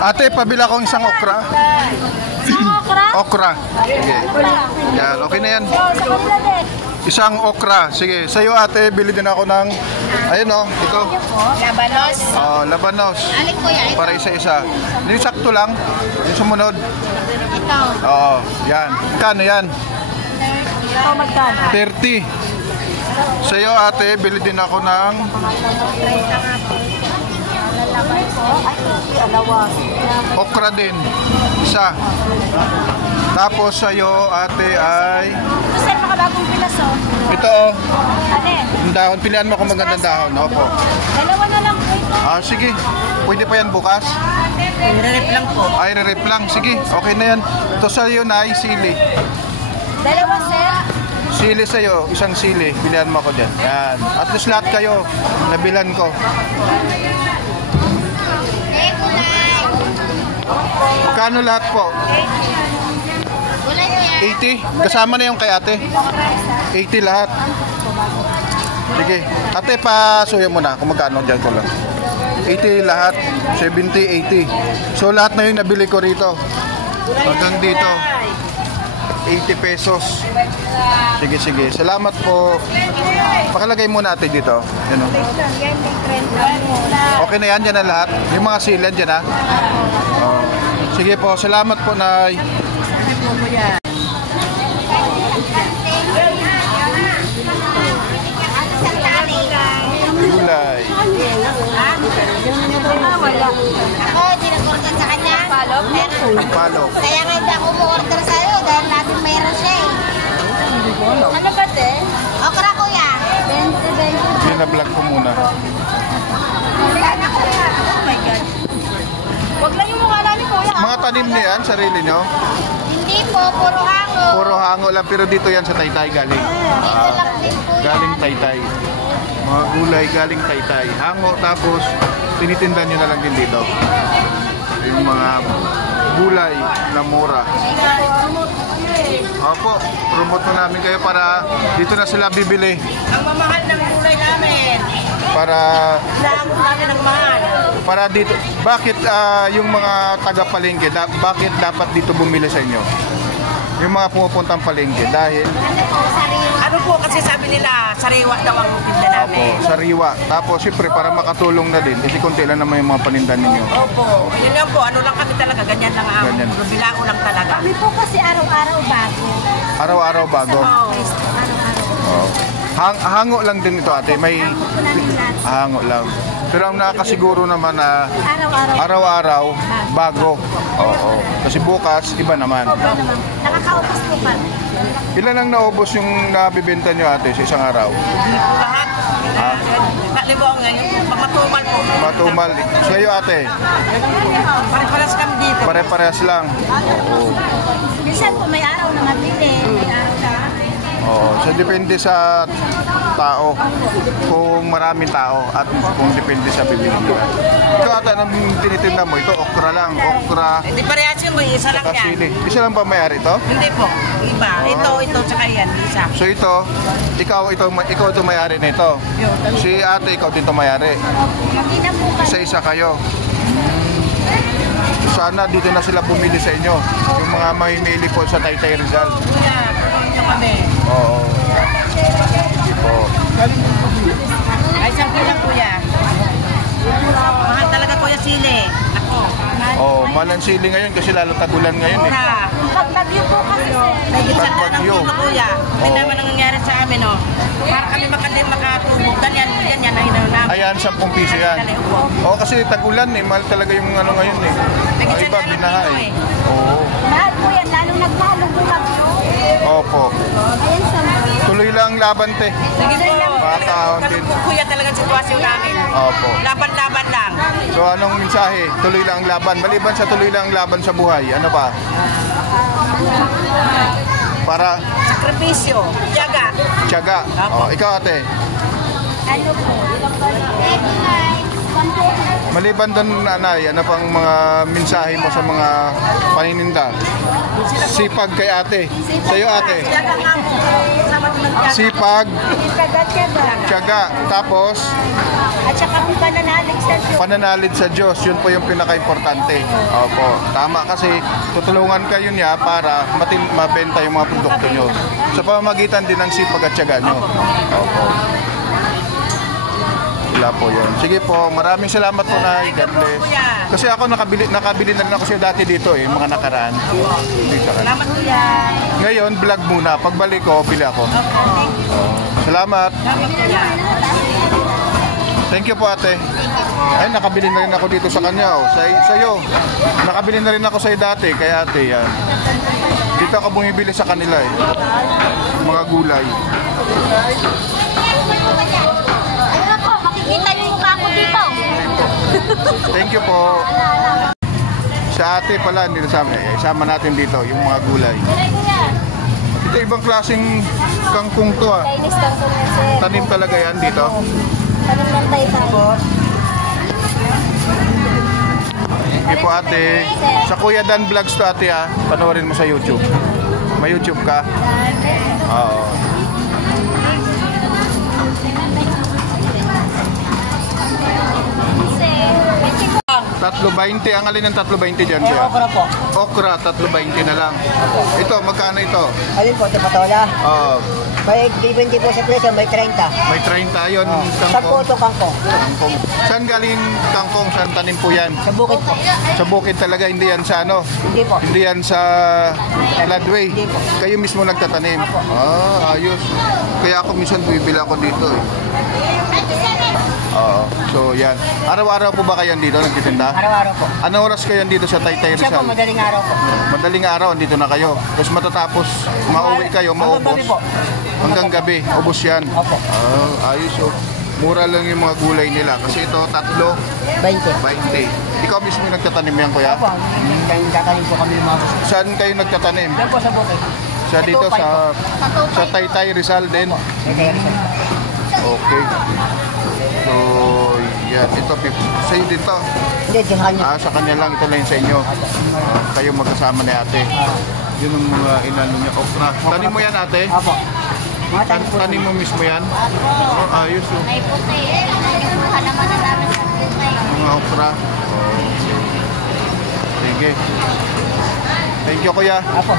Ate, pabila ko isang okra. Isang okra? Okra. Sige. Yan, okay na yan. Isang okra. Sige, sa'yo ate, bili din ako ng, ayun o, ito. Labanos. Labanos. Alin ko yan? Para isa-isa. Hindi sakto lang. Yung sumunod. Ito. Oo, yan. Kano yan? Ito magkano? 30. Sa'yo ate, bili din ako ng okra din. Isa. Tapos sa'yo ate ay Ito sir, makabagong pilas oh. ito o. Alin? Yung dahon. Pilihan mo kung magandang dahon. Opo. Dalawa na lang po ito. Sige. Pwede pa yan bukas? Re-rep lang po. Ay, re-rep lang. Sige, okay na yan. Ito sa'yo na ay sili. Dalawa sir. Sili sa'yo, isang sili. Pilihan mo ako dyan. Yan. At least lahat kayo, nabilan ko. Kano lahat po? 80? Kasama na yung kay ate? 80 lahat. Sige. Ate, pasuya mo na kung magkano dyan ko lang. 80 lahat. 70, 80. So lahat na yung nabili ko rito. Hanggang dito. 80 pesos. Sige, sige. Salamat po. Pakalagay muna natin dito. Yan o. Okay na yan. Yan na lahat. Yung mga silan dyan ha. Sige po. Salamat po, Nay. Gulay. Ako, hindi nag-order sa kanya. Palok? Palok. Kaya nga hindi ako mo-order sa'yo dahil natin mayroon siya eh. Ano ba te? Okra kuya. 20. Binablog ko muna. Oh my God. Huwag lang yung mukha namin kuya. Mga tanim niyan, sarili nyo? Hindi po, puro hango. Puro hango lang, pero dito yan sa Taytay galing. Dito lang din po yan. Galing Taytay. Mga gulay galing Taytay. Hango, tapos tinitinda nyo na lang din dito. Yung mga gulay na mura. Opo, promote na namin kayo para dito na sila bibili. Ang mamahal ng gulay namin. Para Lahamon namin ang mahal. para dito. Bakit yung mga taga-palengke, bakit dapat dito bumili sa inyo? Yung mga pumupuntang palengke dahil Ano po kasi sabi nila, sariwa daw ang tinda opo, namin. sariwa. Tapos siyempre para makatulong na din, kasi konti lang naman yung mga paninda ninyo. Opo, yun lang po, ano lang kami talaga, ganyan lang ang Ganyan. bilao lang talaga. Kami po kasi araw-araw bago. Araw-araw bago. Oo. Araw-araw. Hango lang din ito ate, may Bago po namin lahat. hango lang. Pero ang nakakasiguro naman na Araw-araw. araw-araw bago. Oo. Kasi bukas iba naman. Nakakaubos po pa. Ilan ang naubos yung nabibenta nyo ate sa isang araw? Lahat. Nakalibaw ngayon, matumal po. Matumal. Sa'yo ate, Pare-paras kami dito. pare-parehas lang. Oo. Minsan po may araw na mabili, may araw na. Oo. So depende sa tao. Kung maraming tao at kung depende sa bibili nila. Ito ate, anong tinitinda mo? Ito okra lang. Okra. Hindi parehas yun, may isa lang Saka yan. sili. Isa lang ba may-ari ito? Hindi po, iba. Ito, tsaka yan, isa. So ito, ikaw ito may-ari na ito. Si ate, ikaw din ito may-ari. Hindi na po kasi. Isa-isa kayo. Sana dito na sila bumili sa inyo. Yung mga mamimili po sa Taytay Rizal. Kuya, tulungan niyo kami. Oo. Sige po. Ay, isang kulang kuya. Mahal talaga kuya sili. Ako. Oh, malang sili ngayon kasi lalo tagulan ngayon eh. Mura. Pag-bagyo po kasi sir. May gitsan na ng Bagyo. puno kuya. May naman ang nangyari sa amin, oh. Para kami makatulog. Ganyan ang hinaw namin. Ayan, 10 piso yan. Oo, kasi tagulan eh. Mahal talaga yung ano ngayon eh. May Ang gitsan iba, na ng binaha puno eh. eh. Oo. Mahal po yan, lalong nagmahal ng bagyo. Opo. Ayan sa Tuloy lang laban te. Sige po. Makakaon din. Ganun po kuya talaga ang sitwasyon namin. Opo. Laban-laban lang. So anong mensahe? Tuloy lang ang laban. Maliban sa tuloy lang ang laban sa buhay. Ano pa? Para Sakripisyo. Tiyaga. tiyaga. Oh, ikaw ate. ano po. Regular. Maliban doon, nanay, ano pang mga mensahe mo sa mga panininda? Sipag kay ate. Sa'yo, ate. Tiyaga nga po. Sama ko ng tiyaga. Sipag, Tiyaga-tiyaga. tiyaga. Tapos, At saka kung pananalig sa Diyos. pananalig sa Diyos. Yun po yung pinaka-importante. Opo. Tama kasi tutulungan kayo niya para mabenta yung mga produkto nyo. Sa pamamagitan din ng sipag at tiyaga nyo. Opo. Sila po yun. Sige po, maraming salamat po na. God bless. Kasi ako nakabili na rin ako siya dati dito mga nakaraan. Dito ka. Salamat kuya. Ngayon, vlog muna. Pagbalik ko, bili ako. Salamat. Salamat kuya. Thank you po ate. Ay, nakabili na rin ako dito sa kanya. Sa'yo. Nakabili na rin ako sa'yo dati. Kaya ate, yan. Dito ako bumibili sa kanila mga gulay. Ano na po, makikita yung mukha ko dito. Thank you po. Sa ate pala, hindi nasama. Isama natin dito yung mga gulay. Ito ibang klaseng kangkong to Chinese kangkong na sir. Tanim talaga yan dito. Tanong ng tayo. Sige po ate. Sa Kuya Dan Vlogs to ate panoorin mo sa YouTube. May YouTube ka? Oo. Tatlo 20. Ang alin ng tatlo 20 dyan siya? Okra po. Okra, tatlo 20 na lang. Ito, magkano ito? Alin po, ito patola. Oo. May 20 po sa presyo, may 30. May 30 yun. Saan po Kangkong. ito kangkong? Kangkong. Saan galing kangkong? Saan tanim po yan? Sa bukid po. Sa bukid talaga, hindi yan sa ano? Hindi po. Hindi yan sa Ladway. Hindi po. Kayo mismo nagtatanim. Ayos. Kaya ako minsan bibili ako dito Oo. So yan. Araw-araw po ba kayo dito nagtitinda? Araw-araw po. Anong oras kayo dito sa Taytay Siya po, Rizal? madaling araw po. Madaling araw, dito na kayo. Tapos matatapos, mauwi kayo, Hanggang maubos. gabi po. Hanggang gabi, ubos yan. Opo. Ayos mura lang yung mga gulay nila. Kasi ito, tatlo, 20. 20. Ikaw mismo yung nagtatanim yan, kuya? Opo, yung tatanim po kami ng mga gusto. Saan kayo nagtatanim? Yan po sa bukid. Sa dito, sa Taytay Rizal din? May kaya rin. Okay. So, yan. Ito, sa'yo dito. Hindi, sa kanya. Sa kanya lang. Ito lang yung sa inyo. Kayo magkasama ni ate. Yun ang mga inano niya. Okra. Tanim mo yan, ate? Opo. Mga tanim po. Tanim mo mismo yan? Ayos. May puti. Yung mukha naman na namin sa puti. Mga okra. Sige. Thank you, kuya. Opo.